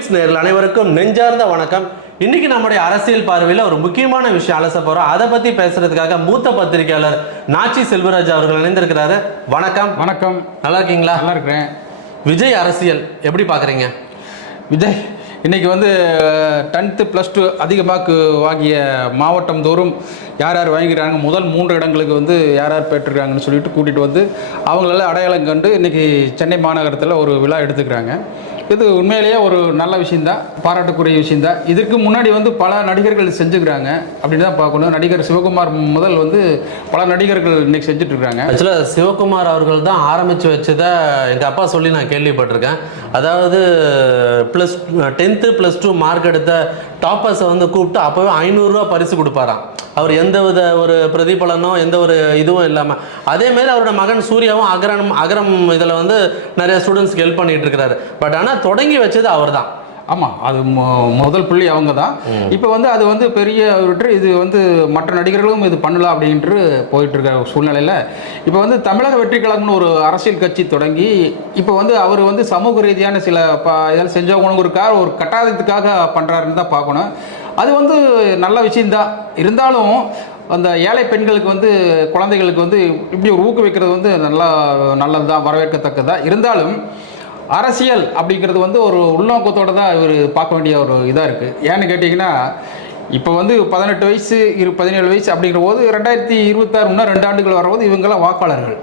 Clicks நேரில் அனைவருக்கும் நெஞ்சார்ந்த வணக்கம். இன்னைக்கு நம்முடைய அரசியல் பார்வையில் ஒரு முக்கியமான விஷயம் அலச போறோம். அதை பத்தி பேசுறதுக்காக மூத்த பத்திரிகையாளர் நாச்சி செல்வராஜ் அவர்கள் இணைந்திருக்கிறாரு. வணக்கம். வணக்கம். நல்லா இருக்கீங்களா? நல்லா இருக்கிறேன். விஜய் அரசியல் எப்படி பாக்குறீங்க? விஜய் இன்னைக்கு வந்து டென்த்து ப்ளஸ் டூ அதிக மார்க் வாங்கிய மாவட்டம் தோறும் யார் யார் வாங்கிக்கிறாங்க முதல் மூன்று இடங்களுக்கு வந்து யார் யார் பெற்றிருக்காங்கன்னு சொல்லிட்டு கூட்டிகிட்டு வந்து அவங்களெல்லாம் அடையாளம் கண்டு இன்னைக்கு சென்னை மாநகரத்தில் ஒரு விழா எடுத்துக்கிறாங்க. இது உண்மையிலேயே ஒரு நல்ல விஷயந்தான் பாராட்டுக்குரிய விஷயந்தான் இதற்கு முன்னாடி வந்து பல நடிகர்கள் செஞ்சுக்கிறாங்க அப்படின்னு தான் பார்க்கணும். நடிகர் சிவகுமார் முதல் வந்து பல நடிகர்கள் இன்னைக்கு செஞ்சுட்டு இருக்காங்க ஆக்சுவலாக சிவகுமார் அவர்கள் தான் ஆரம்பித்து வச்சதை எங்கள் அப்பா சொல்லி நான் கேள்விப்பட்டிருக்கேன். அதாவது plus tenth plus two mark எடுத்த டாப்பர்ஸை வந்து கூப்பிட்டு அப்போவே ஐநூறுரூவா பரிசு கொடுப்பாராம். அவர் எந்த வித ஒரு பிரதிபலனோ எந்த ஒரு இதுவும் இல்லாமல் அதேமாரி அவரோட மகன் சூர்யாவும் அகரம் அகரம் இதில் வந்து நிறைய ஸ்டூடெண்ட்ஸ்க்கு ஹெல்ப் பண்ணிட்டு இருக்கிறாரு பட் ஆனால் தொடங்கி வச்சது அவர் தான் ஆமாம் அது முதல் புள்ளி அவங்க தான் இப்போ வந்து அது வந்து பெரிய விட்டு இது வந்து மற்ற நடிகர்களும் இது பண்ணலாம் அப்படின்ட்டு போயிட்டு இருக்க சூழ்நிலையில். இப்போ வந்து தமிழக வெற்றி கழகம்னு ஒரு அரசியல் கட்சி தொடங்கி இப்போ வந்து அவர் வந்து சமூக ரீதியான சில ப இதெல்லாம் செஞ்சவங்களுக்காக ஒரு கட்டாயத்துக்காக பண்ணுறாருன்னு தான் பார்க்கணும். அது வந்து நல்ல விஷயந்தான் இருந்தாலும் அந்த ஏழை பெண்களுக்கு வந்து குழந்தைகளுக்கு வந்து இப்படி ஒரு ஊக்குவிக்கிறது வந்து நல்லா நல்லது தான் வரவேற்கத்தக்கதா. இருந்தாலும் அரசியல் அப்படிங்கிறது வந்து ஒரு உள்நோக்கத்தோடு தான் இவர் பார்க்க வேண்டிய ஒரு இதாக இருக்குது ஏன்னு கேட்டிங்கன்னா இப்போ வந்து பதினெட்டு வயசு இரு பதினேழு வயசு அப்படிங்கிற போது ரெண்டாயிரத்தி இருபத்தாறு இன்னும் ரெண்டு ஆண்டுகள் வரும்போது இவங்கெல்லாம் வாக்காளர்கள்.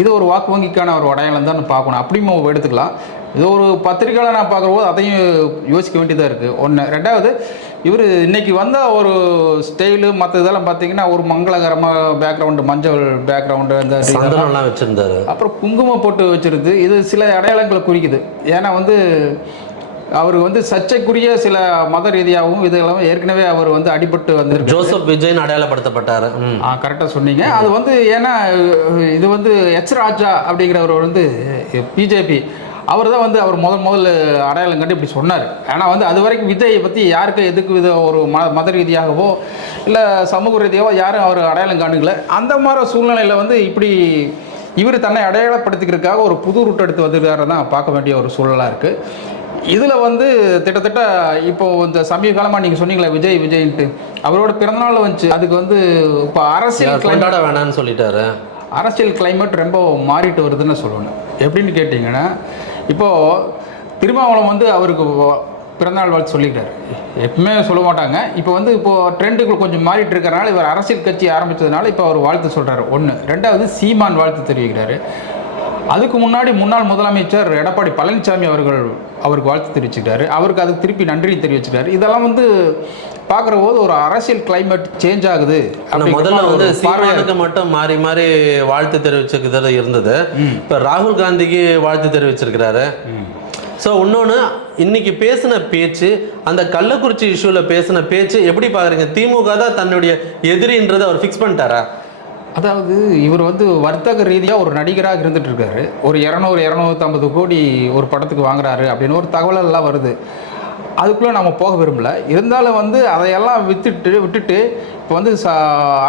இது ஒரு வாக்கு வங்கிக்கான ஒரு அடையாளம் தான் பார்க்கணும். அப்படியும் எடுத்துக்கலாம். இது ஒரு பத்திரிக்கையாளர் நான் பார்க்குற போது அதையும் யோசிக்க வேண்டியதாக இருக்குது ஒன்று ரெண்டாவது இவர் இன்னைக்கு வந்த ஒரு ஸ்டைலு மற்ற இதெல்லாம் பார்த்தீங்கன்னா ஒரு மங்களகரமாக பேக்ரவுண்டு மஞ்சள் பேக்ரவுண்டு அந்த சந்தனம்லாம் வச்சிருந்தாரு. அப்புறம் குங்குமம் போட்டு வச்சிருது. இது சில அடையாளங்களை குறிக்குது. ஏன்னா வந்து அவர் வந்து சர்ச்சைக்குரிய சில மத ரீதியாகவும் இதெல்லாம் ஏற்கனவே அவர் வந்து அடிபட்டு வந்திருக்கு. ஜோசப் விஜய்னு அடையாளப்படுத்தப்பட்டாரு. ஆ கரெக்டாக சொன்னீங்க. அது வந்து ஏன்னா இது வந்து எச் ராஜா அப்படிங்கிறவர் வந்து பிஜேபி. அவர் தான் வந்து அவர் முதல் முதல்ல அடையாளம் கண்டு இப்படி சொன்னார். ஆனால் வந்து அது வரைக்கும் விஜயை பற்றி யாருக்கு எதுக்கு வித ஒரு ம மத ரீதியாகவோ இல்லை சமூக ரீதியாகவோ யாரும் அவர் அடையாளம் காணுங்கள அந்த மாதிரி சூழ்நிலையில் வந்து இப்படி இவர் தன்னை அடையாளப்படுத்திக்கிறதுக்காக ஒரு புது ரூட் எடுத்து வந்திருக்காரு தான் பார்க்க வேண்டிய ஒரு சூழலாக இருக்குது இதில் வந்து கிட்டத்தட்ட இப்போ இந்த சமீப காலமாக நீங்கள் சொன்னீங்களே விஜய் விஜய்ன்ட்டு. அவரோட பிறந்தநாள் வந்துச்சு. அதுக்கு வந்து இப்போ அரசியல் கொண்டாட வேணாம்னு சொல்லிட்டாரு. அரசியல் climate ரொம்ப மாறிட்டு வருதுன்னு சொல்லணும் எப்படின்னு கேட்டிங்கன்னா இப்போது திருமாவளம் வந்து அவருக்கு பிறந்தநாள் வாழ்த்து சொல்லிக்கிட்டார் எப்பவுமே சொல்ல மாட்டாங்க. இப்போ வந்து இப்போது ட்ரெண்டுகள் கொஞ்சம் மாறிட்டு இருக்கிறனால இவர் அரசியல் கட்சி ஆரம்பித்ததுனால இப்போ அவர் வாழ்த்து சொல்கிறார் ஒன்று ரெண்டாவது சீமான் வாழ்த்து தெரிவிக்கிறாரு. அதுக்கு முன்னாடி முன்னாள் முதலமைச்சர் எடப்பாடி பழனிசாமி அவர்கள் அவருக்கு வாழ்த்து தெரிவிச்சுக்கிறாரு அவருக்கு அதுக்கு திருப்பி நன்றி தெரிவிச்சுக்கிறாரு இதெல்லாம் வந்து பார்க்குற போது ஒரு அரசியல் climate சேஞ்ச் ஆகுது. முதல்ல வந்து. சீமானுக்கு மட்டும் மாறி மாறி வாழ்த்து தெரிவிச்சுக்கிறது இருந்தது. இப்ப ராகுல் காந்திக்கு வாழ்த்து தெரிவிச்சிருக்கிறாரு. ஸோ இன்னொன்று இன்னைக்கு பேசின பேச்சு அந்த கள்ளக்குறிச்சி இஷ்யூவில் பேசின பேச்சு எப்படி பார்க்குறீங்க? திமுக தான் தன்னுடைய எதிரின்றதை அவர் ஃபிக்ஸ் பண்ணிட்டாரா? அதாவது இவர் வந்து வர்த்தக ரீதியாக ஒரு நடிகராக இருந்துட்டு இருக்காரு. ஒரு இரநூறு இரநூத்தம்பது கோடி ஒரு படத்துக்கு வாங்குறாரு அப்படின்னு ஒரு தகவல் எல்லாம் வருது. அதுக்குள்ளே நம்ம போக விரும்பல. இருந்தாலும் வந்து அதையெல்லாம் வித்துட்டு விட்டுட்டு இப்போ வந்து ச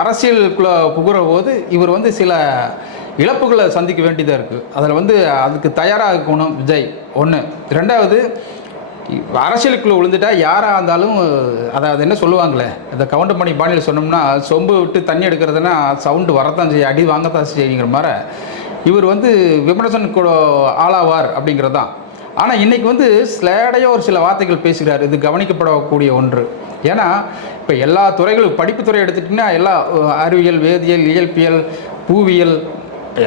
அரசியலுக்குள்ளே புகுற போது இவர் வந்து சில இழப்புகளை சந்திக்க வேண்டியதாக இருக்குது அதில் வந்து அதுக்கு தயாராக இருக்கணும் விஜய். ஒன்று ரெண்டாவது அரசியலுக்குள்ளே விழுந்துட்டா யாராக இருந்தாலும் அதாவது என்ன சொல்லுவாங்களே? இந்த பண்ணி பாணியில் சொன்னோம்னா சொம்பு விட்டு தண்ணி எடுக்கிறதுனா சவுண்டு வரத்தான் செய்யும். அடி வாங்கத்தான் செய்யுங்கிற மாதிரி. இவர் வந்து விமர்சனுக்கு ஆளாவார் அப்படிங்கிறது தான் ஆனால் இன்னைக்கு வந்து ஸ்லேடையாக ஒரு சில வார்த்தைகள் பேசுகிறார். இது கவனிக்கப்படக்கூடிய ஒன்று. ஏன்னா இப்போ எல்லா துறைகளும் படிப்புத்துறை எடுத்துட்டிங்கன்னா எல்லா அறிவியல் வேதியியல் இயற்பியல் பூவியல்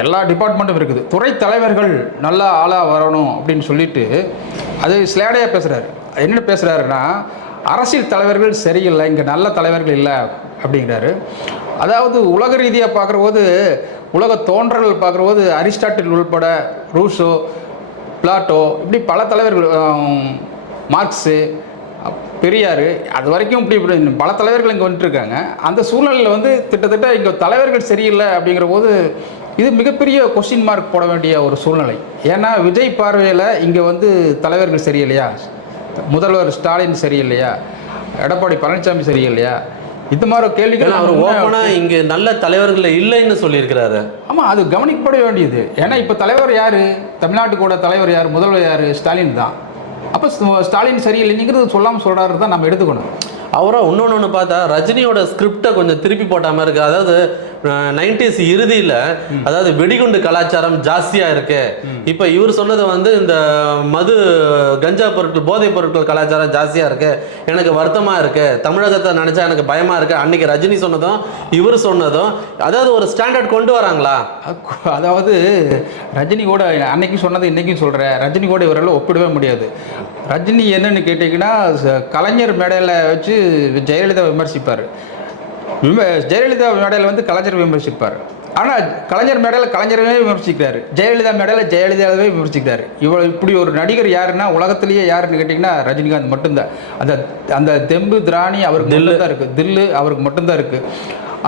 எல்லா டிபார்ட்மெண்ட்டும் இருக்குது. துறை தலைவர்கள் நல்லா ஆளாக வரணும் அப்படின்னு சொல்லிட்டு அது ஸ்லேடையாக பேசுகிறார் என்ன பேசுகிறாருன்னா அரசியல் தலைவர்கள் சரியில்லை இங்கே நல்ல தலைவர்கள் இல்லை அப்படிங்கிறாரு. அதாவது உலக ரீதியாக பார்க்குற போது உலக தோன்றல்கள் பார்க்குற போது அரிஸ்டாட்டில் உள்பட ரூசோ பிளாட்டோ இப்படி பல தலைவர்கள் மார்க்ஸு பெரியார் அது வரைக்கும் இப்படி இப்படி பல தலைவர்கள் இங்கே வந்துட்டுருக்காங்க. அந்த சூழ்நிலையில் வந்து கிட்டத்தட்ட இங்கே தலைவர்கள் சரியில்லை அப்படிங்கிற போது இது மிகப்பெரிய கொஸ்டின் மார்க் போட வேண்டிய ஒரு சூழ்நிலை. ஏன்னா விஜய் பார்வையில் இங்கே வந்து தலைவர்கள் சரியில்லையா? முதல்வர் ஸ்டாலின் சரியில்லையா? எடப்பாடி பழனிசாமி சரியில்லையா? இந்த மாதிரி கேள்விகள் அவர் ஓப்பனா இங்க நல்ல தலைவர்கள் இல்லைன்னு சொல்லியிருக்கிறாரு. ஆமாம் அது கவனிக்கப்பட வேண்டியது. ஏன்னா இப்போ தலைவர் யார்? தமிழ்நாட்டுக்கோட தலைவர் யார்? முதல்வர் யார்? ஸ்டாலின் தான். அப்போ ஸ்டாலின் சரியில்லைங்கிறது சொல்லாமல் சொல்கிறாரு தான் நம்ம எடுத்துக்கணும். அவரா இன்னொன்று ஒன்று பார்த்தா ரஜினியோட ஸ்கிரிப்டை கொஞ்சம் திருப்பி போட்ட மாதிரி இருக்கு. அதாவது நைன்டிஸ் இறுதியில் அதாவது வெடிகுண்டு கலாச்சாரம் ஜாஸ்தியாக இருக்கு. இப்போ இவர் சொன்னது வந்து இந்த மது கஞ்சா பொருட்கள் போதைப் பொருட்கள் கலாச்சாரம் ஜாஸ்தியாக இருக்கு. எனக்கு வருத்தமாக இருக்கு. தமிழகத்தை நினச்சா எனக்கு பயமாக இருக்கு. அன்னைக்கு ரஜினி சொன்னதும் இவர் சொன்னதும் அதாவது ஒரு ஸ்டாண்டர்ட் கொண்டு வராங்களா? அதாவது ரஜினி கூட அன்னைக்கு சொன்னது இன்னைக்கும் சொல்கிறேன் ரஜினி கூட இவரால் ஒப்பிடவே முடியாது. ரஜினி என்னன்னு கேட்டிங்கன்னா கலைஞர் மேடையில் வச்சு ஜெயலலிதா விமர்சிப்பார். விம ஜெயலலிதா மேடையில் வந்து கலைஞர் விமர்சிப்பார். ஆனால் கலைஞர் மேடையில் கலைஞரவே விமர்சிக்கிறாரு. ஜெயலலிதா மேடையில் ஜெயலலிதாவே விமர்சிக்கிறாரு. இவ்வளோ இப்படி ஒரு நடிகர் யாருன்னா உலகத்திலேயே யாருன்னு கேட்டிங்கன்னா ரஜினிகாந்த் மட்டும்தான். அந்த அந்த தெம்பு திராணி அவருக்கு மட்டும்தான் இருக்குது தில்லு அவருக்கு மட்டும்தான் இருக்குது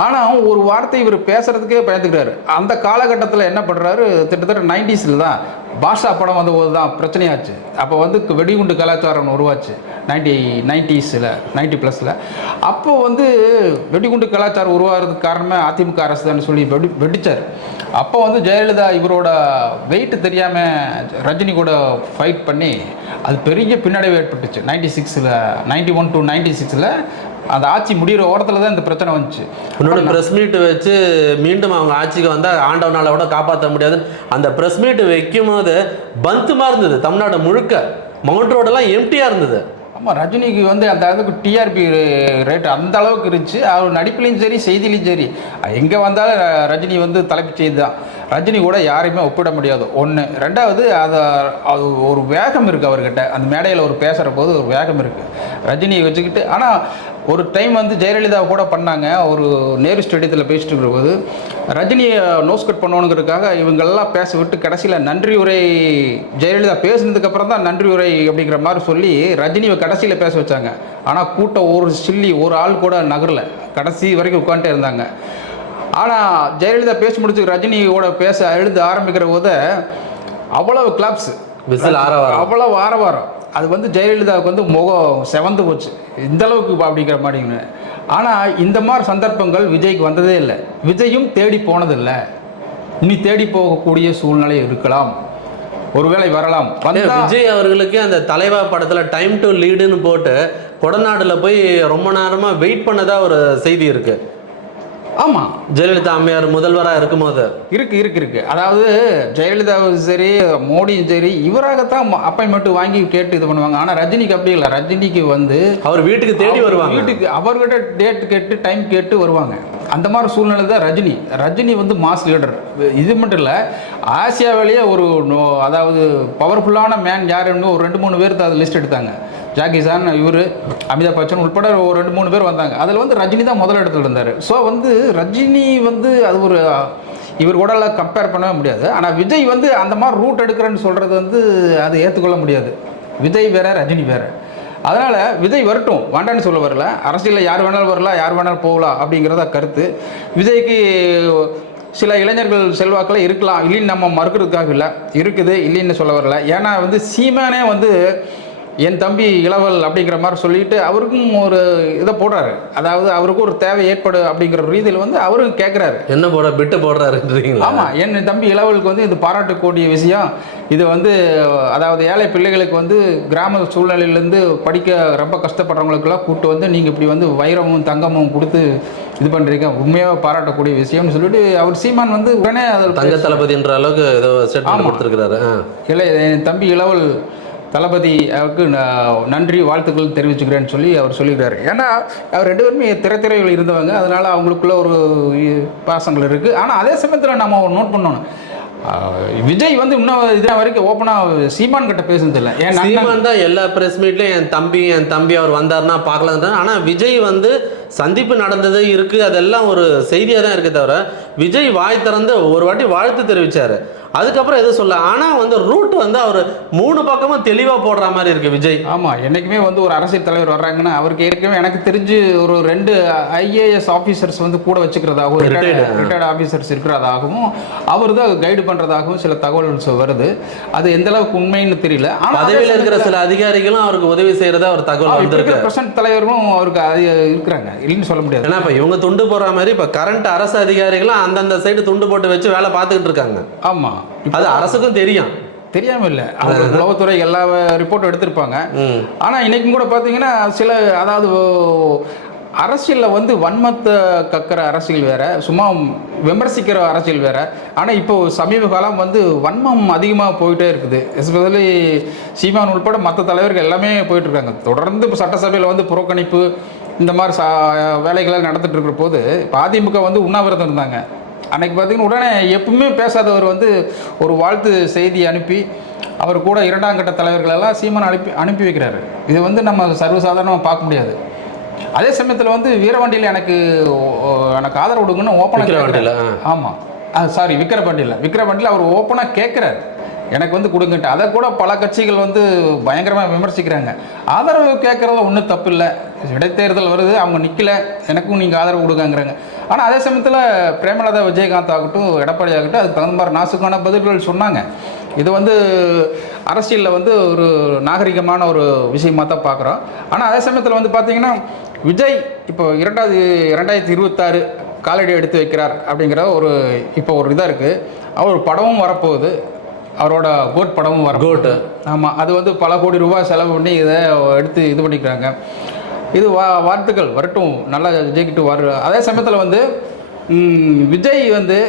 ஆனால் ஒரு வார்த்தை இவர் பேசுகிறதுக்கே பயந்துக்கிறாரு. அந்த காலகட்டத்தில் என்ன பண்ணுறாரு கிட்டத்தட்ட நைன்டிஸில் தான் பாஷா படம் வந்தபோது தான் பிரச்சனையாச்சு. அப்போ வந்து வெடிகுண்டு கலாச்சாரம் உருவாச்சு. நைன்டி நைன்டிஸில் நைன்டி ப்ளஸில். அப்போ வந்து வெடிகுண்டு கலாச்சாரம் உருவாகிறதுக்கு காரணமே அதிமுக அரசு தான் சொல்லி வெடி வெடித்தார் அப்போ வந்து ஜெயலலிதா இவரோட வெயிட் தெரியாமல் ரஜினி கூட ஃபைட் பண்ணி அது பெரிய பின்னடைவு ஏற்பட்டுச்சு. நைன்டி சிக்ஸில் நைன்டி ஒன் டு நைன்டி சிக்ஸில் அந்த ஆட்சி முடிகிற ஓரத்தில் தான் இந்த பிரச்சனை வந்துச்சு. உன்னோட ப்ரெஸ் மீட் வச்சு மீண்டும் அவங்க ஆட்சிக்கு வந்தால் ஆண்டவனால கூட காப்பாற்ற முடியாது அந்த ப்ரெஸ் மீட் வைக்கும் போது பந்துமா இருந்தது தமிழ்நாடு முழுக்க. மவுண்ட் ரோடெல்லாம் எம்டியாக இருந்தது. ஆமாம் ரஜினிக்கு வந்து அந்த அளவுக்கு டிஆர்பி ரேட் அந்த அளவுக்கு இருந்துச்சு. அவர் நடிப்புலையும் சரி செய்திலையும் சரி. எங்கே வந்தாலும் ரஜினி வந்து தலைப்பு செய்தி தான். ரஜினி கூட யாரையுமே ஒப்பிட முடியாது. ஒன்று ரெண்டாவது அதை அது ஒரு வேகம் இருக்குது அவர்கிட்ட. அந்த மேடையில் ஒரு பேசுகிற போது ஒரு வேகம் இருக்குது ரஜினியை வச்சுக்கிட்டு ஆனால் ஒரு டைம் வந்து ஜெயலலிதா கூட பண்ணாங்க. ஒரு நேரு ஸ்டேடியத்தில் பேசிட்டு இருக்கும்போது ரஜினியை நோஸ் கட் பண்ணணுங்கிறதுக்காக இவங்கெல்லாம் பேச விட்டு கடைசியில் நன்றி உரை ஜெயலலிதா பேசினதுக்கப்புறம் தான் நன்றி உரை அப்படிங்கிற மாதிரி சொல்லி ரஜினியை கடைசியில் பேச வச்சாங்க. ஆனால் கூட்டம் ஒரு சில்லி ஒரு ஆள் கூட நகரல. கடைசி வரைக்கும் உட்காந்துட்டே இருந்தாங்க. ஆனால் ஜெயலலிதா பேசி முடிச்சு ரஜினியோட பேச எழுந்து ஆரம்பிக்கிற போது அவ்வளவு கிளாப்ஸ் விசில் ஆரவாரம். அவ்வளவு ஆரவாரம் அது வந்து ஜெயலலிதாவுக்கு வந்து முகம் செவந்து போச்சு. இந்த அளவுக்கு அப்படிங்கிற மாதிரின்னு ஆனால் இந்த மாதிரி சந்தர்ப்பங்கள் விஜய்க்கு வந்ததே இல்லை. விஜயும் தேடி போனதில்லை. இனி தேடி போகக்கூடிய சூழ்நிலை இருக்கலாம். ஒருவேளை வரலாம். விஜய் அவர்களுக்கு அந்த தலைவா படத்துல டைம் டு லீடுன்னு போட்டு கொடநாடுல போய் ரொம்ப நேரமா வெயிட் பண்ணதா ஒரு செய்தி இருக்கு. ஆமாம் ஜெயலலிதா அம்மையார் முதல்வரா இருக்கும்போது இருக்கு இருக்கு இருக்கு. அதாவது ஜெயலலிதாவும் சரி மோடியும் சரி இவராகத்தான் அப்பாயின்மெண்ட் வாங்கி கேட்டு இது பண்ணுவாங்க. ஆனால் ரஜினிக்கு அப்படி இல்லை. ரஜினிக்கு வந்து அவர் வீட்டுக்கு தேடி வருவாங்க. வீட்டுக்கு அவர்கிட்ட டேட் கேட்டு டைம் கேட்டு வருவாங்க. அந்த மாதிரி சூழ்நிலை தான் ரஜினி. ரஜினி வந்து மாஸ் லீடர் இது மட்டும் இல்லை ஆசியாவிலேயே ஒரு அதாவது பவர்ஃபுல்லான மேன் யாருன்னு ஒரு ரெண்டு மூணு பேர் அது லிஸ்ட் எடுத்தாங்க. ஜாக்கி சான் இவர் அமிதாப் பச்சன் உட்பட ஒரு ரெண்டு மூணு பேர் வந்தாங்க. அதில் வந்து ரஜினி தான் முதல் இடத்துல இருந்தார். ஸோ வந்து ரஜினி வந்து அது ஒரு இவர் கூட கம்பேர் பண்ணவே முடியாது. ஆனால் விஜய் வந்து அந்த மாதிரி ரூட் எடுக்கிறேன்னு சொல்கிறது வந்து அது ஏற்றுக்கொள்ள முடியாது. விஜய் வேற ரஜினி வேற. அதனால் விஜய் வரட்டும் வேண்டான்னு சொல்ல வரல. அரசியலில் யார் வேணாலும் வரலாம் யார் வேணாலும் போகலாம் அப்படிங்கிறத கருத்து. விஜய்க்கு சில இளைஞர்கள் செல்வாக்கில் இருக்கலாம். இல்லைன்னு நம்ம மறுக்கிறதுக்காக இல்லை. இருக்குது இல்லைன்னு சொல்ல வரல. ஏன்னா வந்து சீமானே வந்து என் தம்பி இளவல் அப்படிங்கிற மாதிரி சொல்லிட்டு அவருக்கும் ஒரு இதை போடுறாரு. அதாவது அவருக்கும் ஒரு தேவை ஏற்படு அப்படிங்கிற ரீதியில் வந்து அவரும் கேட்குறாரு என்ன போட பிட்டு போடுறாருன்றீங்களா? ஆமாம் என் தம்பி இளவலுக்கு வந்து இது பாராட்டக்கூடிய விஷயம். இது வந்து அதாவது ஏழை பிள்ளைகளுக்கு வந்து கிராம சூழ்நிலையிலேருந்து படிக்க ரொம்ப கஷ்டப்படுறவங்களுக்கெல்லாம் கூப்பிட்டு வந்து நீங்கள் இப்படி வந்து வைரமும் தங்கமும் கொடுத்து இது பண்ணுறீங்க உண்மையாக பாராட்டக்கூடிய விஷயம்னு சொல்லிட்டு அவர் சீமான் வந்து உடனே தங்க தளபதின்ற அளவுக்கு ஏதோ ஸ்டேட்மெண்ட் கொடுத்துருக்காரு இல்லை என் தம்பி இளவல் தளபதி அவருக்கு நன்றி வாழ்த்துக்கள் தெரிவிச்சுக்கிறேன்னு சொல்லி அவர் சொல்லிக்கிறாரு. ஏன்னா அவர் ரெண்டு பேருமே திரைத்துறைகள் இருந்தவங்க. அதனால் அவங்களுக்குள்ள ஒரு பாசங்கள் இருக்குது ஆனால் அதே சமயத்தில் நம்ம ஒரு நோட் பண்ணணும். விஜய் வந்து இன்னும் இதே வரைக்கும் ஓப்பனாக சீமான் கிட்ட பேசுனதில்லை ஏன் சீமான் தான் எல்லா ப்ரெஸ் மீட்லயும் என் தம்பி என் தம்பி அவர் வந்தாருன்னா பார்க்கலாம் ஆனால் விஜய் வந்து சந்திப்பு நடந்தது இருக்கு. அதெல்லாம் ஒரு செய்தியா தான் இருக்கு தவிர விஜய் வாய் திறந்து ஒரு வாட்டி வாழ்த்து தெரிவிச்சாரு. அதுக்கப்புறம் எதுவும் சொல்ல ஆனா வந்து ரூட் வந்து அவர் மூணு பக்கமும் தெளிவா போடுற மாதிரி இருக்கு விஜய். ஆமாம் என்றைக்குமே வந்து ஒரு அரசியல் தலைவர் வர்றாங்கன்னா அவருக்கு ஏற்கனவே எனக்கு தெரிஞ்சு ஒரு ரெண்டு ஐஏஎஸ் ஆஃபீஸர்ஸ் வந்து கூட வச்சுக்கிறதாகவும். ரிட்டையர்ட் ஆஃபீஸர்ஸ் இருக்கிறதாகவும் அவர் தான் கைடு பண்ணுறதாகவும் சில தகவல்ஸ் வருது. அது எந்த அளவுக்கு உண்மைன்னு தெரியல. பதவியில இருக்கிற சில அதிகாரிகளும் அவருக்கு உதவி செய்யறதா ஒரு தகவல் பிரசன்ட் தலைவர்களும் அவருக்கு அது இருக்கிறாங்க. இல்லைன்னு சொல்ல முடியாது. ஏன்னா இப்ப இவங்க துண்டு போடுற மாதிரி இப்ப கரண்ட் அரசு அதிகாரிகளும் அந்தந்த சைடு துண்டு போட்டு வச்சு வேலை பார்த்துக்கிட்டு இருக்காங்க. ஆமாம் அது அரசுக்கும் தெரியும். தெரியாம இல்லை. அவங்க உளவுத்துறை எல்லா ரிப்போர்ட்டும் எடுத்திருப்பாங்க. ஆனால் இன்னைக்கும் கூட பார்த்தீங்கன்னா சில அதாவது அரசியலில் வந்து வன்மத்தை கக்கிற அரசியல் வேற சும்மா விமர்சிக்கிற அரசியல் வேற. ஆனால் இப்போ சமீப காலம் வந்து வன்மம் அதிகமாக போயிட்டே இருக்குது. எஸ்பெஷலி சீமான் உட்பட மற்ற தலைவர்கள் எல்லாமே போயிட்டு இருக்காங்க. தொடர்ந்து இப்போ சட்டசபையில் வந்து புறக்கணிப்பு இந்த மாதிரி சா வேலைகள்லாம் நடந்துட்டு இருக்கிற போது இப்போ அதிமுக வந்து உண்ணாவிரதம் இருந்தாங்க. அன்னைக்கு பார்த்தீங்கன்னா உடனே எப்பவுமே பேசாதவர் வந்து ஒரு வாழ்த்து செய்தி அனுப்பி அவர் கூட இரண்டாம் கட்ட தலைவர்கள் எல்லாம் சீமான் அனுப்பி அனுப்பி வைக்கிறாரு. இது வந்து நம்ம சர்வசாதாரணமாக பார்க்க முடியாது. அதே சமயத்தில் வந்து வீரவண்டியில் எனக்கு எனக்கு ஆதரவு கொடுங்கன்னு ஓப்பனாக. ஆமாம் சாரி விக்கிரவண்டியில். விக்கிரவண்டியில் அவர் ஓப்பனாக கேட்குறாரு எனக்கு வந்து கொடுங்கன்ட்டு. அதை கூட பல கட்சிகள் வந்து பயங்கரமாக விமர்சிக்கிறாங்க. ஆதரவு கேட்குறதுல ஒன்றும் தப்பு இல்லை இடைத்தேர்தல் வருது அவங்க நிற்கல எனக்கும் நீங்கள் ஆதரவு கொடுங்கங்கிறாங்க. ஆனால் அதே சமயத்தில் பிரேமலதா விஜயகாந்த் ஆகட்டும் எடப்பாடி ஆகட்டும் அதுக்கு தகுந்த மாதிரி நாசுக்கான பதில்கள் சொன்னாங்க. இது வந்து அரசியலில் வந்து ஒரு நாகரிகமான ஒரு விஷயமாக தான் பார்க்குறோம் ஆனால் அதே சமயத்தில் வந்து பார்த்தீங்கன்னா விஜய் இப்போ இரண்டாவது இரண்டாயிரத்தி இருபத்தாறு காலடி எடுத்து வைக்கிறார் அப்படிங்கிற ஒரு இப்போ ஒரு இதாக இருக்குது அவர் படமும் வரப்போகுது. அவரோட கோட் படமும் வர கோட்டு ஆமாம் அது வந்து பல கோடி ரூபாய் செலவு பண்ணி இதை எடுத்து இது பண்ணிக்கிறாங்க. இது வா வாழ்த்துக்கள் வரட்டும். நல்லா ஜெயிக்கிட்டு வர அதே சமயத்தில் வந்து விஜய் வந்து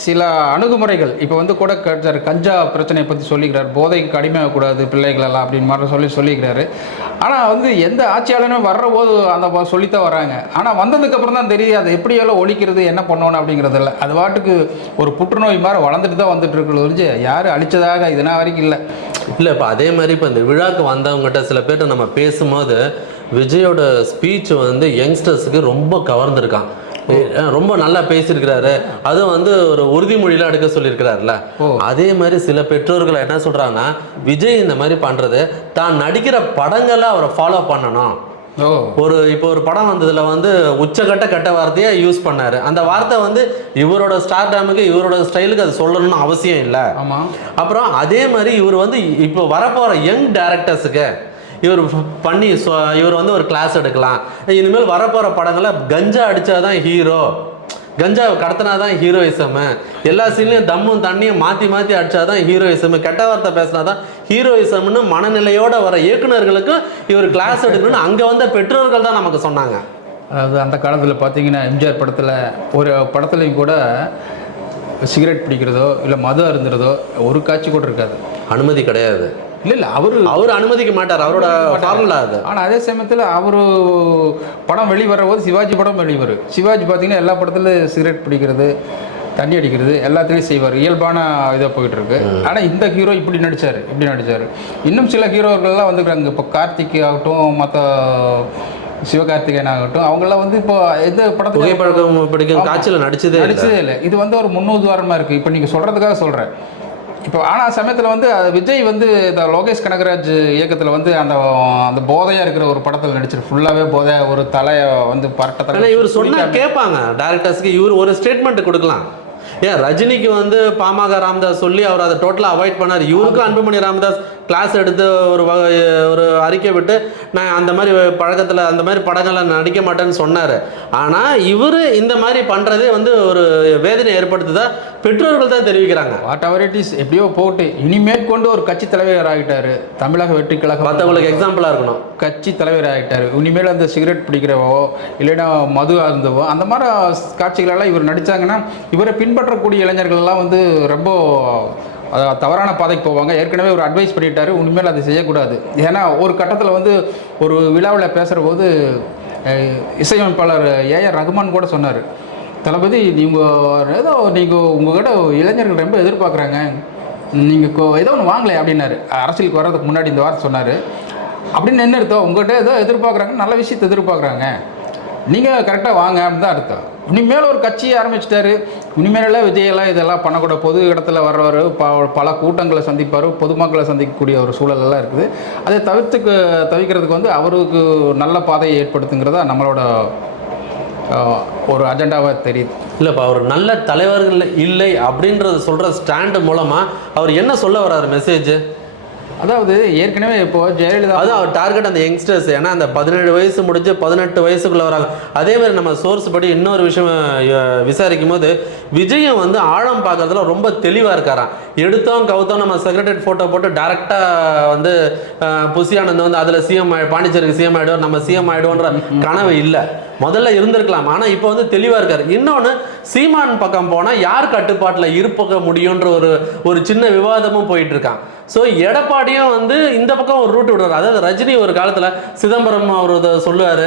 சில அணுகுமுறைகள். இப்போ வந்து கூட கட்சார் கஞ்சா பிரச்சனையை பற்றி சொல்லிக்கிறார். போதைக்கு அடிமையாகக்கூடாது பிள்ளைகளெல்லாம் அப்படின்னு மாதிரி சொல்லி சொல்லிக்கிறாரு. ஆனால் வந்து எந்த ஆட்சியாளனும் வர்ற போது அந்த சொல்லித்தான் வராங்க. ஆனால் வந்ததுக்கப்புறம் தான் தெரியுது அதை எப்படியெல்லாம் ஒழிக்கிறது என்ன பண்ணணும் அப்படிங்கிறது இல்லை. அது பாட்டுக்கு ஒரு புற்றுநோய் மாதிரி வளர்ந்துட்டு தான் வந்துட்டு இருக்கிறது ஒழிஞ்சு யார் அழிச்சதாக இதுனா வரைக்கும் இல்லை. இல்லை இப்போ அதே மாதிரி இப்போ இந்த விழாக்கு வந்தவங்ககிட்ட சில பேர்ட்ட நம்ம பேசும்போது விஜயோட ஸ்பீச் வந்து யங்ஸ்டர்ஸுக்கு ரொம்ப கவர்ந்துருக்கான். ரொம்ப நல்லா பேசியிருக்கிறாரு. அதுவும் வந்து ஒரு உறுதிமொழியெல்லாம் எடுக்க சொல்லியிருக்கிறாருல. அதே மாதிரி சில பெற்றோர்கள் என்ன சொல்றாங்கன்னா விஜய் இந்த மாதிரி பண்றது தான் நடிக்கிற படங்களை அவரை ஃபாலோ பண்ணணும். ஒரு இப்போ ஒரு படம் வந்ததுல வந்து உச்சகட்ட கட்ட வார்த்தையை யூஸ் பண்ணாரு. அந்த வார்த்தை வந்து இவரோட ஸ்டார் டேமுக்கு இவரோட ஸ்டைலுக்கு அது சொல்லணும்னு அவசியம் இல்லை. அப்புறம் அதே மாதிரி இவர் வந்து இப்போ வரப்போகிற யங் டேரக்டர்ஸுக்கு இவர் பண்ணி சொ- இவர் வந்து ஒரு கிளாஸ் எடுக்கலாம். இனிமேல் வரப்போகிற படங்களை கஞ்சா அடித்தாதான் ஹீரோ கஞ்சா கடத்தினா தான் ஹீரோயிசம் எல்லா சீன்லையும் தம்மும் தண்ணியும் மாற்றி மாற்றி அடிச்சாதான் ஹீரோயிசம் கெட்ட வார்த்தை பேசினா தான் ஹீரோயிசம்னு மனநிலையோட வர இயக்குனர்களுக்கு இவர் கிளாஸ் எடுக்கணும்னு அங்கே வந்த பெற்றோர்கள் தான் நமக்கு சொன்னாங்க. அதாவது அந்த காலத்தில் பார்த்தீங்கன்னா எம்ஜிஆர் படத்தில் ஒரு படத்துலையும் கூட சிகரெட் பிடிக்கிறதோ இல்லை மது அருந்துறதோ ஒரு காட்சி கூட இருக்காது. அனுமதி கிடையாது. இல்லை இல்லை அவர் அவர் அனுமதிக்க மாட்டார். அவரோட ஃபார்முலா அது. ஆனால் அதே சமயத்தில் அவர் படம் வெளிவர போது சிவாஜி படம் வெளிவரும் சிவாஜி பார்த்தீங்கன்னா எல்லா படத்துலையும் சிகரெட் பிடிக்கிறது தண்ணி அடிக்கிறது எல்லாத்துலேயும் செய்வார். இயல்பான இதாக போயிட்டு இருக்கு ஆனால் இந்த ஹீரோ இப்படி நடிச்சார் இப்படி நடிச்சார். இன்னும் சில ஹீரோக்கள்லாம் வந்துருக்காங்க இப்போ கார்த்திக் ஆகட்டும் மற்ற சிவகார்த்திகேயன் ஆகட்டும் அவங்கெல்லாம் வந்து இப்போ எந்த படத்துக்கு புகைப்பழக்கம் பிடிக்கும் காட்சியில் நடிச்சதே இல்லை. நடிச்சதே இல்லை. இது வந்து ஒரு முன்னுதாரணமாக இருக்குது இப்போ நீங்கள் சொல்கிறதுக்காக சொல்கிறேன் இப்போ ஆனால் சமயத்தில் வந்து விஜய் வந்து இந்த லோகேஷ் கனகராஜ் இயக்கத்தில் வந்து அந்த அந்த போதையாக இருக்கிற ஒரு படத்தில் நடிச்சிரு ஃபுல்லாகவே போதை ஒரு தலையை வந்து பரட்ட தலை இவர் சொன்னா கேட்பாங்க டேரக்டர்ஸ்க்கு இவர் ஒரு ஸ்டேட்மெண்ட் கொடுக்கலாம். ஏன் ரஜினிக்கு வந்து பாமக ராமதாஸ் சொல்லி அவர் அதை டோட்டலாக அவாய்ட் பண்ணார். இவருக்கும் அன்புமணி ராமதாஸ் கிளாஸ் எடுத்து ஒரு வ- ஒரு அறிக்கை விட்டு நான் அந்த மாதிரி பழக்கத்தில் அந்த மாதிரி படங்களை நடிக்க மாட்டேன்னு சொன்னார். ஆனால் இவர் இந்த மாதிரி பண்ணுறதே வந்து ஒரு வேதனை ஏற்படுத்துதா பெற்றோர்கள் தான் தெரிவிக்கிறாங்க. வாட் எவர் இட் இஸ் எப்படியோ போட்டு இனிமேல் கொண்டு ஒரு கட்சி தலைவர் ஆகிட்டாரு. தமிழக வெற்றி கழகம் மற்றவங்களுக்கு எக்ஸாம்பிளாக இருக்கணும். கட்சி தலைவர் ஆகிட்டார். இனிமேல் அந்த சிகரெட் பிடிக்கிறவோ இல்லைன்னா மது அருந்தவோ அந்த மாதிரி காட்சிகளெல்லாம் இவர் நடித்தாங்கன்னா இவரை பின்பற்றக்கூடிய இளைஞர்கள் எல்லாம் வந்து ரொம்ப தவறான பாதைக்கு போவாங்க. ஏற்கனவே ஒரு அட்வைஸ் பண்ணிட்டாரு. உண்மையில் அதை செய்யக்கூடாது. ஏன்னா ஒரு கட்டத்தில் வந்து ஒரு விழாவில் பேசுகிற போது இசையமைப்பாளர் ஏஆர் ரகுமான் கூட சொன்னார். தளபதி நீங்கள் ஏதோ நீங்கள் உங்கள்கிட்ட இளைஞர்கள் ரொம்ப எதிர்பார்க்குறாங்க. நீங்கள் ஏதோ ஒன்று வாங்கலை அப்படின்னாரு. அரசியலுக்கு வர்றதுக்கு முன்னாடி இந்த வார்த்தை சொன்னார். அப்படின்னு என்ன அர்த்தம்? உங்கள்கிட்ட ஏதோ எதிர்பார்க்குறாங்க. நல்ல விஷயத்தை எதிர்பார்க்குறாங்க. நீங்கள் கரெக்டாக வாங்க அப்படின்னு தான் அர்த்தம். இனிமேல் ஒரு கட்சியை ஆரம்பிச்சிட்டாரு. இனிமேலாம் விஜயெல்லாம் இதெல்லாம் பண்ணக்கூட பொது இடத்துல வர்றவர் ப பல கூட்டங்களை சந்திப்பார் பொதுமக்களை சந்திக்கக்கூடிய ஒரு சூழலெல்லாம் இருக்குது. அதை தவிர்த்து தவிர்க்கிறதுக்கு வந்து அவருக்கு நல்ல பாதையை ஏற்படுத்துங்கிறதா நம்மளோட ஒரு அஜெண்டாவாக தெரியுது. இல்லைப்பா அவர் நல்ல தலைவர்கள் இல்லை அப்படின்றத சொல்கிற ஸ்டாண்டு மூலமாக அவர் என்ன சொல்ல வர்றாரு மெசேஜ் அதாவது ஏற்கனவே இப்போ ஜெயலலிதா அதான் அவர் டார்கெட் அந்த யங்ஸ்டர்ஸ் ஏன்னா அந்த பதினேழு வயசு முடிஞ்சு பதினெட்டு வயசுக்குள்ள வராங்க. அதே மாதிரி நம்ம சோர்ஸ் படி இன்னொரு விஷயம் விசாரிக்கும் போது விஜயம் வந்து ஆழம் பார்க்கறதுல ரொம்ப தெளிவாக இருக்காராம். எடுத்தோம் கவுத்தோம் நம்ம செக்ரட்டரி ஃபோட்டோ போட்டு டேரெக்டாக வந்து புசியானந்த் வந்து அதில் சிஎம் பாண்டிச்சேரிக்கு சிஎம் ஆயிடுவார் நம்ம சிஎம் ஆயிடுவோன்ற கனவு இல்லை. முதல்ல இருந்திருக்கலாம் ஆனால் இப்போ வந்து தெளிவாக இருக்காரு. இன்னொன்று சீமான் பக்கம் போனால் யார் கட்டுப்பாட்டில் இருப்பக முடியுன்ற ஒரு ஒரு சின்ன விவாதமும் போயிட்டு இருக்கான் ஸோ எடப்பாடியும் வந்து இந்த பக்கம் ஒரு ரூட் விடுறாரு. அதாவது ரஜினி ஒரு காலத்தில் சிதம்பரம் அவர் இதை சொல்லுவார்.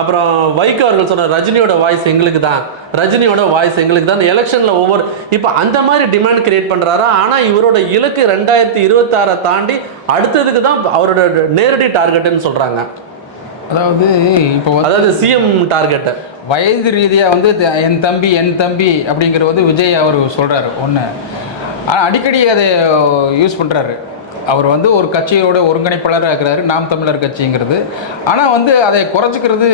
அப்புறம் வைகோ அவர்கள் சொன்னார் ரஜினியோட வாய்ஸ் எங்களுக்கு தான். ரஜினியோட வாய்ஸ் எங்களுக்கு தான். எலெக்ஷனில் ஒவ்வொரு இப்போ அந்த மாதிரி டிமாண்ட் கிரியேட் பண்ணுறாரா ஆனால் இவரோட இலக்கு ரெண்டாயிரத்தி இருபத்தாறை தாண்டி அடுத்ததுக்கு தான் அவரோட நேரடி டார்கெட்டுன்னு சொல்கிறாங்க அதாவது இப்போ அதாவது சிஎம் டார்கெட்டு வயது ரீதியாக வந்து என் தம்பி என் தம்பி அப்படிங்கிற வந்து விஜய் அவர் சொல்கிறாரு ஒன்று ஆனால் அடிக்கடி அதை யூஸ் பண்ணுறாரு அவர் வந்து ஒரு கட்சியோட ஒருங்கிணைப்பாளராக இருக்கிறாரு. நாம் தமிழர் கட்சிங்கிறது. ஆனால் வந்து அதை குறைச்சிக்கிறது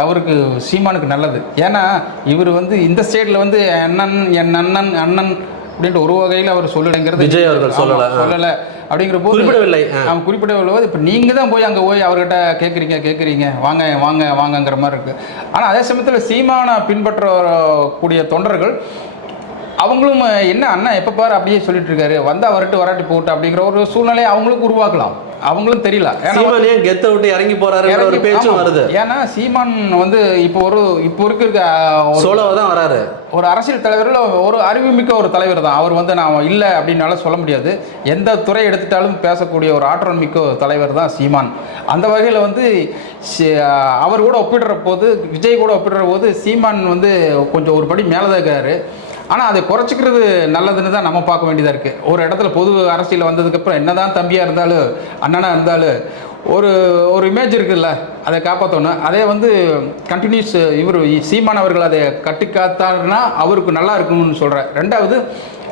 அவருக்கு சீமானுக்கு நல்லது. ஏன்னா இவர் வந்து இந்த ஸ்டேட்டில் வந்து அண்ணன் என் அண்ணன் அண்ணன் அப்படின்ட்டு ஒரு வகையில் அவர் சொல்லலைங்கிறது விஜய் அவர்கள் சொல்லல. சொல்லலை. அப்படிங்கிற போது குறிப்பிடவில்லை. அவன் குறிப்பிடவில்லை. இப்போ நீங்கள் தான் போய் அங்கே போய் அவர்கிட்ட கேட்குறீங்க கேட்குறீங்க வாங்க வாங்க வாங்கங்கிற மாதிரி இருக்குது ஆனால் அதே சமயத்தில் சீமானை பின்பற்றக்கூடிய தொண்டர்கள் அவங்களும் என்ன அண்ணா எப்போ பாரு அப்படியே சொல்லிட்டு இருக்காரு. வந்தா வரட்டு வராட்டி போட்டு அப்படிங்கிற ஒரு சூழ்நிலையை அவங்களுக்கு உருவாக்கலாம். அவங்களும் தெரியல. சீமான் ஏன் கெத்த விட்டு இறங்கி போறாருன்ற ஒரு பேச்சும். வருது. ஏன்னா சீமான் வந்து இப்போ ஒரு இப்போ இருக்க அஹ், ஒரு சோலோவா தான் வராரு. ஒரு அரசியல் தலைவரில் ஒரு அறிவுமிக்க ஒரு தலைவர் தான். அவர் வந்து நான் இல்லை அப்படின்னால சொல்ல முடியாது. எந்த துறை எடுத்துட்டாலும் பேசக்கூடிய ஒரு ஆற்றல் மிக்க ஒரு தலைவர் தான் சீமான். அந்த வகையில் வந்து அவர் கூட ஒப்பிடுற போது விஜய் கூட ஒப்பிடுற போது சீமான் வந்து கொஞ்சம் ஒரு படி மேலே தான் இருக்காரு. ஆனால் அதை குறைச்சிக்கிறது நல்லதுன்னு தான் நம்ம பார்க்க வேண்டியதாக இருக்குது ஒரு இடத்துல பொது அரசியல் வந்ததுக்கப்புறம் என்னதான் தம்பியாக இருந்தாலும் அண்ணனாக இருந்தாலும் ஒரு ஒரு இமேஜ் இருக்குல்ல அதை காப்பாற்றணும் அதே வந்து கண்டினியூஸ் இவர் சீமான் அவர்கள் அதை கட்டி காத்தாருன்னா அவருக்கு நல்லா இருக்கும்னு சொல்கிறேன் ரெண்டாவது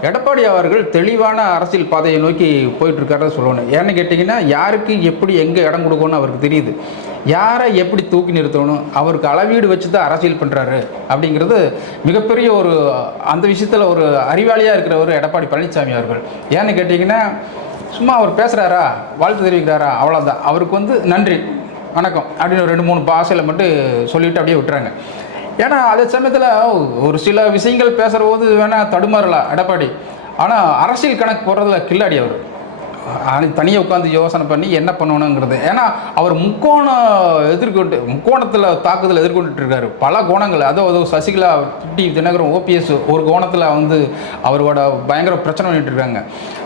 எடப்பாடி அவர்கள் தெளிவான அரசியல் பாதையை நோக்கி போயிட்டுருக்காரு சொல்லணும். ஏன்னு கேட்டிங்கன்னா யாருக்கு எப்படி எங்கே இடம் கொடுக்கணும்னு அவருக்கு தெரியுது. யாரை எப்படி தூக்கி நிறுத்தணும்? அவருக்கு அளவீடு வச்சு தான் அரசியல் பண்ணுறாரு அப்படிங்கிறது மிகப்பெரிய ஒரு அந்த விஷயத்தில் ஒரு அறிவாளியாக இருக்கிறவர் எடப்பாடி பழனிசாமி அவர்கள். ஏன்னு கேட்டிங்கன்னா சும்மா அவர் பேசுகிறாரா வாழ்த்து தெரிவிக்கிறாரா? அவ்வளோதான் அவருக்கு வந்து நன்றி. வணக்கம். அப்படின்னு ஒரு ரெண்டு மூணு பாஷையில் மட்டும் சொல்லிவிட்டு அப்படியே விட்டுறாங்க. ஏன்னா அதே சமயத்தில் ஒரு சில விஷயங்கள் பேசுகிற போது வேணால் தடுமாறலாம் எடப்பாடி. ஆனால் அரசியல் கணக்கு போடுறதுல கில்லாடி அவர். தனியாக உட்காந்து யோசனை பண்ணி என்ன பண்ணணுங்கிறது. ஏன்னா அவர் முக்கோணம் எதிர்கொண்டு முக்கோணத்தில் தாக்குதல் எதிர்கொண்டுட்டு இருக்காரு. பல கோணங்கள். அதுவும் சசிகலா டி தினகரன் ஓபிஎஸ் ஒரு கோணத்தில் வந்து அவரோட பயங்கர பிரச்சனை பண்ணிட்டு இருக்காங்க.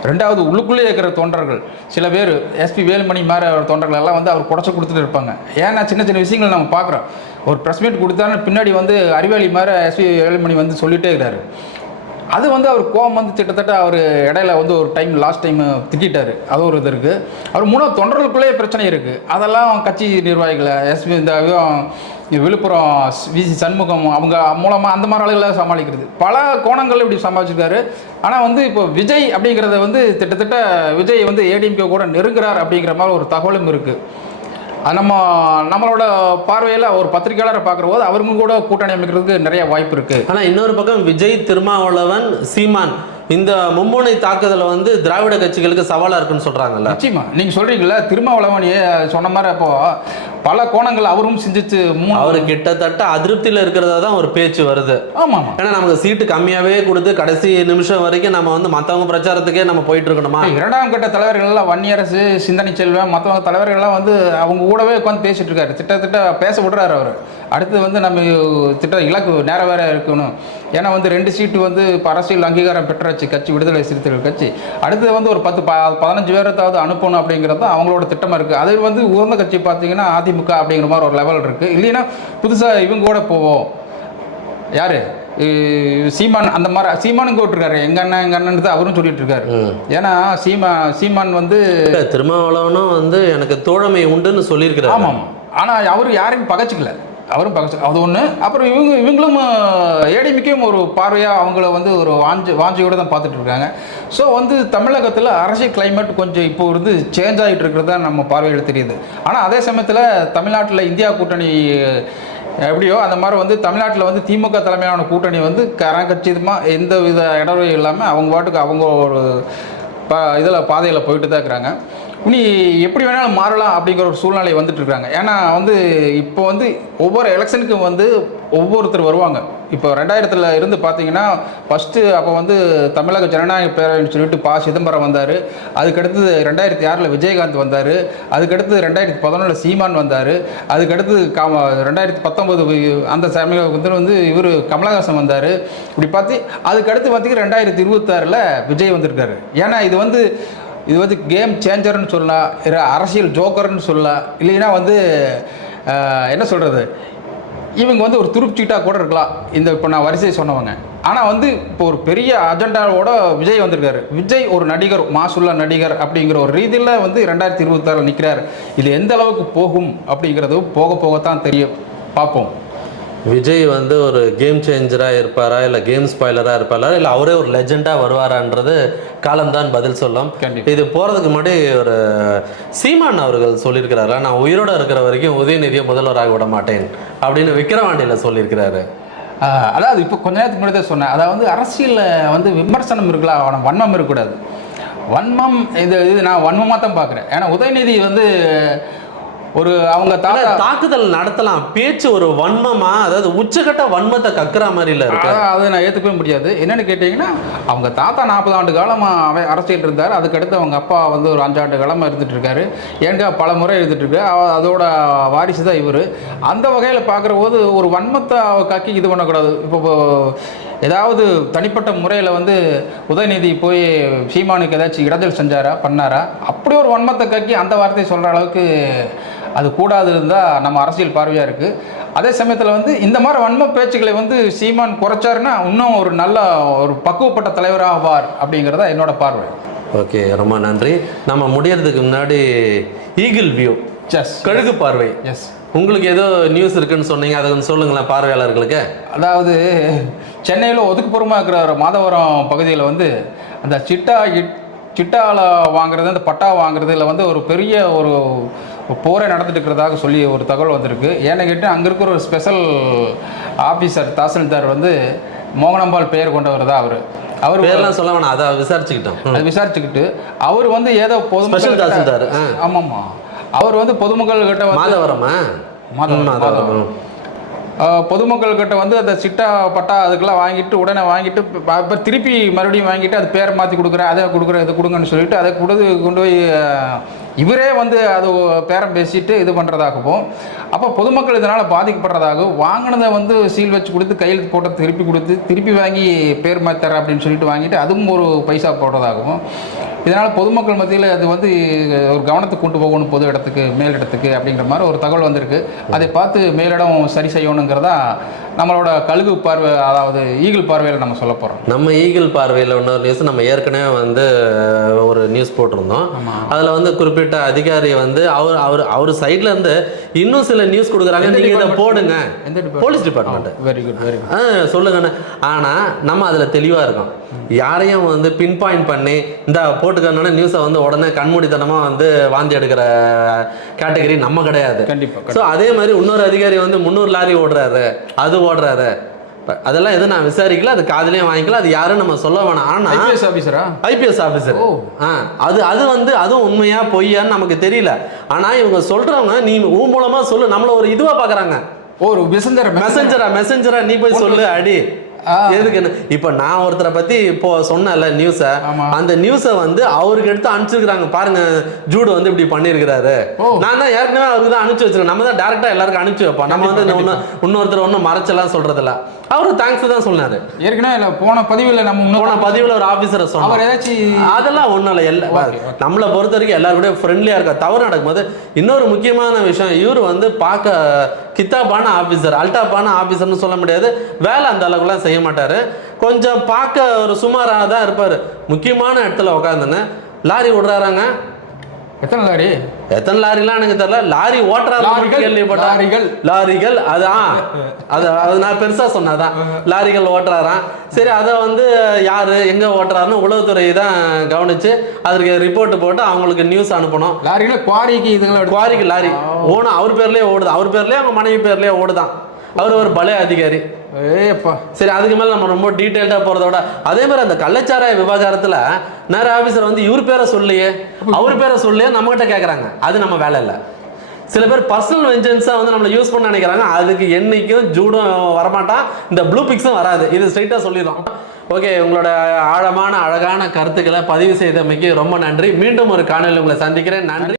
ரெண்டாவது உள்ளுக்குள்ளே இருக்கிற தொண்டர்கள். சில பேர் எஸ்பி வேலுமணி மாதிரி தொண்டர்கள் எல்லாம் வந்து அவர் குறைச்சி கொடுத்துட்டு இருப்பாங்க. ஏன்னா சின்ன சின்ன விஷயங்கள் நம்ம பார்க்குறோம். ஒரு ப்ரெஸ் மீட் கொடுத்தாலும் பின்னாடி வந்து அறிவாளி மாதிரி எஸ்பி வேலுமணி வந்து சொல்லிட்டே இருக்கிறாரு அது வந்து அவர் கோவம் வந்து கிட்டத்தட்ட அவர் இடையில வந்து ஒரு டைம் லாஸ்ட் டைம் திட்டாரு அது ஒரு இது இருக்குது அவர் மூணாவது தொண்டர்களுக்குள்ளேயே பிரச்சனை இருக்குது அதெல்லாம் கட்சி நிர்வாகிகளை எஸ்பி இந்த விழுப்புரம் விசி சண்முகம் அவங்க மூலமாக அந்த மாதிரி ஆளுகளை சமாளிக்கிறது. பல கோணங்கள் இப்படி சமாளிச்சிருக்காரு. ஆனால் வந்து இப்போ விஜய் அப்படிங்கிறத வந்து கிட்டத்தட்ட விஜய் வந்து ஏடிஎம்கே கூட நெருங்குறார் அப்படிங்கிற மாதிரி ஒரு தகவலும் இருக்குது நம்ம நம்மளோட பார்வையில் ஒரு பத்திரிக்கையாளரை பார்க்குற போது அவருங்க கூட கூட்டணி அமைக்கிறதுக்கு நிறைய வாய்ப்பு இருக்குது ஆனால் இன்னொரு பக்கம் விஜய் திருமாவளவன் சீமான் இந்த மும்முனை தாக்குதல் வந்து திராவிட கட்சிகளுக்கு சவாலா இருக்குன்னு சொல்றாங்கல்ல. நிச்சயமா. நீங்க சொல்றீங்களா திருமாவளவன் சொன்ன மாதிரி அப்போ பல கோணங்கள் அவரும் சிந்திச்சு அவர் கிட்டத்தட்ட அதிருப்தியில இருக்கிறதா தான் ஒரு பேச்சு வருது. ஆமா ஆமா ஏன்னா நமக்கு சீட்டு கம்மியாவே கொடுத்து கடைசி நிமிஷம் வரைக்கும் நம்ம வந்து மத்தவங்க பிரச்சாரத்துக்கே நம்ம போயிட்டு இருக்கணுமா இரண்டாம் கட்ட தலைவர்கள் எல்லாம் வன்னியரசு சிந்தனை செல்வன் மற்றவங்க தலைவர்கள் எல்லாம் வந்து அவங்க கூடவே உட்காந்து பேசிட்டு இருக்காரு. திட்டத்திட்ட பேச விடுறாரு அவர். அடுத்து வந்து நம்ம திட்ட இலக்கு நேர வேற இருக்கணும். ஏன்னா வந்து ரெண்டு சீட்டு வந்து இப்போ அரசியல் அங்கீகாரம் பெற்றாச்சு கட்சி விடுதலை சிறுத்தைகள் கட்சி. அடுத்து வந்து ஒரு பத்து பதினஞ்சு பேரத்தாவது அனுப்பணும் அப்படிங்கிறது தான் அவங்களோட திட்டமாக இருக்குது அது வந்து உயர்ந்த கட்சி பார்த்தீங்கன்னா அதிமுக அப்படிங்கிற மாதிரி ஒரு லெவல் இருக்குது இல்லைன்னா புதுசாக இவங்க கூட போவோம். யாரு? சீமான் அந்த மாதிரி சீமானுக்கு விட்டுருக்காரு. எங்க அண்ணன் எங்க அண்ணன் தான் அவரும் சொல்லிட்டு இருக்காரு. ஏன்னா சீமா சீமான் வந்து திருமாவளவனும் வந்து எனக்கு தோழமை உண்டுன்னு சொல்லியிருக்கிறாரு. ஆமாம். ஆனால் அவர் யாரையும் பகச்சிக்கல. அவரும் பகச்சு அது ஒன்று அப்புறம் இவங்க இவங்களும் ஏடிமிக்கும் ஒரு பார்வையாக அவங்கள வந்து ஒரு வாஞ்சி வாஞ்சியோடு தான் பார்த்துட்டு இருக்காங்க. ஸோ வந்து தமிழகத்தில் அரசியல் கிளைமேட் கொஞ்சம் இப்போ வந்து சேஞ்ச் ஆகிட்டு இருக்கிறதா நம்ம பார்வையில் தெரியுது. ஆனால் அதே சமயத்தில் தமிழ்நாட்டில் இந்தியா கூட்டணி எப்படியோ அந்த மாதிரி வந்து தமிழ்நாட்டில் வந்து திமுக தலைமையிலான கூட்டணி வந்து கரங்கச்சிதமாக எந்த வித இடர்வையும் இல்லாமல் அவங்க பாட்டுக்கு அவங்க ஒரு ப இதில் பாதையில் போயிட்டு தான் இருக்கிறாங்க. இனி எப்படி வேணாலும் மாறலாம் அப்படிங்கிற ஒரு சூழ்நிலை வந்துட்டு இருக்காங்க. ஏன்னா வந்து இப்போ வந்து ஒவ்வொரு எலெக்ஷனுக்கும் வந்து ஒவ்வொருத்தர் வருவாங்க. இப்போ ரெண்டாயிரத்தில் இருந்து பார்த்தீங்கன்னா ஃபஸ்ட்டு அப்போ வந்து தமிழக ஜனநாயக பேரவைன்னு சொல்லிட்டு பா. சிதம்பரம் வந்தார். அதுக்கடுத்து ரெண்டாயிரத்தி ஆறில் விஜயகாந்த் வந்தார். அதுக்கடுத்து ரெண்டாயிரத்தி பதினொன்றில் சீமான் வந்தார். அதுக்கடுத்து காம ரெண்டாயிரத்தி பத்தொம்போது அந்த சமயம் வந்து வந்து இவர் கமலஹாசன் வந்தார். இப்படி பார்த்து அதுக்கடுத்து பார்த்தீங்கன்னா ரெண்டாயிரத்தி இருபத்தாறில் விஜய் வந்திருக்காரு. ஏன்னா இது வந்து இது வந்து கேம் சேஞ்சர்னு சொல்லலாம் இல்லை அரசியல் ஜோக்கர்னு சொல்லலாம் இல்லைன்னா வந்து என்ன சொல்கிறது இவங்க வந்து ஒரு துருப்சீட்டாக கூட இருக்கலாம். இந்த இப்போ நான் வரிசையை சொன்னவங்க. ஆனால் வந்து இப்போ ஒரு பெரிய அஜெண்டாவோட விஜய் வந்திருக்காரு. விஜய் ஒரு நடிகர் மாசுள்ள நடிகர் அப்படிங்கிற ஒரு ரீதியில் வந்து ரெண்டாயிரத்தி இருபத்தாறில் நிற்கிறார் இது எந்த அளவுக்கு போகும் அப்படிங்கிறது போக போகத்தான் தெரியும். பார்ப்போம். விஜய் வந்து ஒரு கேம் சேஞ்சராக இருப்பாரா? இல்லை கேம் ஸ்பாய்லராக இருப்பாரா? இல்லை அவரே ஒரு லெஜெண்டாக வருவாரான்றது காலம்தான் பதில் சொல்லும். இது போகிறதுக்கு முன்னாடி ஒரு சீமான் அவர்கள் சொல்லியிருக்கிறாரா? நான் உயிரோட இருக்கிற வரைக்கும் உதயநிதியை முதல்வராக விட மாட்டேன் அப்படின்னு விக்கிரவாண்டியில் சொல்லியிருக்கிறாரு. அதாவது இப்போ கொஞ்ச நேரத்துக்கு முன்னாடி தான் சொன்னேன். அதாவது வந்து அரசியலில் வந்து விமர்சனம் இருக்கலாம் அவன வன்மம் இருக்கக்கூடாது. வன்மம் இது இது நான் வன்மமாக தான் பார்க்குறேன். ஏன்னா உதயநிதி வந்து ஒரு அவங்க தாக்குதல் நடத்தலாம். பேச்சு ஒரு வன்மமா அதாவது உச்சகட்ட வன்மத்தை கக்குற மாதிரில இருக்கு. அதான் அதை நான் ஏற்றுக்கவே முடியாது. என்னன்னு கேட்டிங்கன்னா அவங்க தாத்தா நாற்பது ஆண்டு காலமாக அவன் அரசியல் இருந்தார். அதுக்கடுத்து அவங்க அப்பா வந்து ஒரு அஞ்சாண்டு காலமாக இருந்துட்டு இருக்காரு. ஏங்க பல முறை இருந்துட்டு இருக்கு. அதோட வாரிசு தான் இவர். அந்த வகையில் பார்க்குற போது ஒரு வன்மத்தை அவ கக்கி இது பண்ணக்கூடாது. இப்போ ஏதாவது தனிப்பட்ட முறையில் வந்து உதயநிதி போய் சீமானுக்கு ஏதாச்சும் இடைஞ்சல் செஞ்சாரா பண்ணாரா? அப்படி ஒரு வன்மத்தை கக்கி அந்த வார்த்தையை சொல்கிற அளவுக்கு அது கூடாது இருந்தால் நம்ம அரசியல் பார்வையாக இருக்குது அதே சமயத்தில் வந்து இந்த மாதிரி வன்ம பேச்சுக்களை வந்து சீமான் குறைச்சாருன்னா இன்னும் ஒரு நல்ல ஒரு பக்குவப்பட்ட தலைவராக ஆவார் அப்படிங்கிறதா என்னோட பார்வை. ஓகே ரொம்ப நன்றி. நம்ம முடியறதுக்கு முன்னாடி ஈகிள் வியூ செஸ் கழுகு பார்வை. எஸ் உங்களுக்கு ஏதோ நியூஸ் இருக்குன்னு சொன்னீங்க அதை கொஞ்சம் சொல்லுங்களேன் பார்வையாளர்களுக்கு. அதாவது சென்னையில் ஒதுக்குப்புறமாக இருக்கிற ஒரு மாதவரம் பகுதியில் வந்து அந்த சிட்டா இட் சிட்டாவில் வாங்குறது அந்த பட்டா வாங்குறதுல வந்து ஒரு பெரிய ஒரு போரை நடந்துட்டு இருக்கிறதாக சொல்லி ஒரு தகவல் வந்திருக்கு. ஏன்னு கேட்டால் அங்கே இருக்கிற ஒரு ஸ்பெஷல் ஆஃபீஸர் தாசில்தார் வந்து மோகனம்பால் பெயர் கொண்டவர் தான் அவர். அவர் பேர்லாம் சொல்ல வேணாம் அதை விசாரிச்சுக்கிட்டோம். அது விசாரிச்சுக்கிட்டு அவர் வந்து ஏதோ Special பொதுமக்கள் தாசில்தார். ஆமாம்மா. அவர் வந்து பொதுமக்கள் கிட்ட மாதவரமா மாதவரம், பொதுமக்கள் கிட்ட வந்து அந்த சிட்டா பட்டா அதுக்கெல்லாம் வாங்கிட்டு உடனே வாங்கிட்டு ப- அப்ப திருப்பி மறுபடியும் வாங்கிட்டு அது பேரை மாற்றி கொடுக்குறேன் அதை கொடுக்குறேன் இதை கொடுங்கன்னு சொல்லிட்டு அதை கொடுத்து கொண்டு போய் இவரே வந்து அது பேரம் பேசிட்டு இது பண்ணுறதாகவும் அப்போ பொதுமக்கள் இதனால் பாதிக்கப்படுறதாகவும் வாங்கினதை வந்து சீல் வச்சு கொடுத்து கையெழுத்து போட்ட திருப்பி கொடுத்து திருப்பி வாங்கி பேர் மாற்றி அப்படின்னு சொல்லிட்டு வாங்கிட்டு அதுவும் ஒரு பைசா போடுறதாகவும் இதனால் பொதுமக்கள் மத்தியில் அது வந்து ஒரு கவனத்துக்கு கொண்டு போகணும் பொது இடத்துக்கு மேல் இடத்துக்கு அப்படிங்கிற மாதிரி ஒரு தகவல் வந்திருக்கு. அதை பார்த்து மேலிடம் சரி செய்யணுங்கிறதா நம்மளோட கழுகு பார்வை அதாவது ஈகிள் பார்வையில் நம்ம சொல்ல போகிறோம் நம்ம ஈகிள் பார்வையில் இன்னொரு நியூஸ் நம்ம ஏற்கனவே வந்து ஒரு நியூஸ் போட்டிருந்தோம். அதில் வந்து குறிப்பிட்ட அதிகாரி வந்து அவர் அவர் அவர் சைட்ல இருந்து இன்னும் சில நியூஸ் கொடுக்குறாங்க. நீங்கள் இதை? போடுங்க? Police department very good very good ஆ சொல்லுங்கண்ணே. ஆனால் நம்ம அதில் தெளிவாக இருக்கோம். யாரையும் வந்து பின் பாயிண்ட் பண்ணி இந்த போட்டுக்கணும்னா நியூஸை வந்து உடனே கண்மூடித்தனமாக வந்து வாந்தி எடுக்கிற கேட்டகரி நம்ம கிடையாது. கண்டிப்பாக ஸோ அதே மாதிரி இன்னொரு அதிகாரி வந்து முந்நூறு லாரி ஓடுறாரு. அது ஓடுறாரு. அதெல்லாம் எதுவும் நான் விசாரிக்கல. அது காதுலயே வாங்கிக்கல. அது யாரும் நம்ம சொல்ல வேணாம். ஆனால் ஐபிஎஸ் ஆஃபீஸரா ஐபிஎஸ் ஆஃபீஸர். ஆ அது அது வந்து அதுவும் உண்மையா பொய்யான்னு நமக்கு தெரியல. ஆனால் இவங்க சொல்றவங்க நீ உன் மூலமா சொல்லு. நம்மள ஒரு இதுவா பார்க்கறாங்க ஓ ஒரு மெசஞ்சர் மெசஞ்சரா மெசஞ்சரா நீ போய் சொல்லு அடி. ஆ. எதுக்குன்னு இப்போ நான் ஒருத்தரை பத்தி இப்போ சொன்னேன்ல நியூஸை. அந்த நியூஸை வந்து அவருக்கு எடுத்து அனுப்பிச்சிருக்காங்க பாருங்க ஜூடு வந்து இப்படி பண்ணியிருக்கிறாரு. நான் தான் ஏற்கனவே அவருக்கு தான் அனுப்பிச்சு வச்சிருக்கேன். நம்ம தான் டேரக்டா எல்லாருக்கும் அனுப்பிச்சு வைப்போம். நம்ம வந்து ஒண்ணு இன்னொருத்தர் ஒன்றும் மறைச்செல்லாம் சொல்றதில்ல. அவரு தேங்க்ஸ் தான் சொன்னாரு. ஏற்கனவே இல்லை போன பதிவில் நம்ம போன பதிவுல ஒரு அவர் சொன்னார் ஏதாச்சும் அதெல்லாம் ஒன்றும் இல்லை. எல்லா. நம்மளை பொறுத்த வரைக்கும் எல்லாரும் கூட ஃப்ரெண்ட்லியாக இருக்க? தவறு நடக்கும்போது இன்னொரு முக்கியமான விஷயம் இவர் வந்து பார்க்க கித்தாப்பான ஆஃபீஸர் அல்டாப்பான ஆஃபீஸர்னு சொல்ல முடியாது. வேலை அந்த அளவுக்குலாம் செய்ய மாட்டார். கொஞ்சம் பார்க்க ஒரு சுமாராக தான் இருப்பார். முக்கியமான இடத்துல உட்காந்துன்னு லாரி விடுறாராங்க எத்தனை லாரி? எத்தனை லாரிலாம் எனக்கு தெரியல. லாரி ஓட்டுறாரு லாரிகள், கேள்விப்பட்டேன். லாரிகள். லாரிகள் அது ஆ அது அது நான் பெருசா சொன்னதான். லாரிகள் ஓட்டுறாராம். சரி அதை வந்து யாரு எங்க ஓட்டுறாருன்னு உளவுத்துறை தான் கவனிச்சு அதற்கு ரிப்போர்ட் போட்டு அவங்களுக்கு நியூஸ் அனுப்பணும். லாரியில் குவாரிக்கு இதெல்லாம் எடுத்து- குவாரிக்கு லாரி. ஓணும் அவர் பேர்லயே ஓடுது. அவர் பேர்லயே அவங்க மனைவி பேர்லயே ஓடுதான். அவர் ஒரு பலே அதிகாரி. ஏப்பா சரி அதுக்கு மேலே நம்ம ரொம்ப டீட்டெயில்டாக போகிறத விட அதே மாதிரி அந்த கள்ளச்சாராய விவகாரத்தில் நேர ஆஃபீஸர் வந்து இவர் பேரை சொல்லியே அவர் பேரை சொல்லியே நம்மகிட்ட கேட்குறாங்க அது நம்ம வேலை இல்லை. சில பேர் பர்சனல் வெஞ்சன்ஸாக வந்து நம்மளை யூஸ் பண்ண நினைக்கிறாங்க. அதுக்கு என்னைக்கும் ஜூடும் வரமாட்டான். இந்த ப்ளூ பிக்ஸும் வராது. இது ஸ்ட்ரைட்டாக சொல்லிடும் ஓகே உங்களோட ஆழமான அழகான கருத்துக்களை பதிவு செய்தமைக்கு ரொம்ப நன்றி. மீண்டும் ஒரு காணொலி உங்களை சந்திக்கிறேன். நன்றி.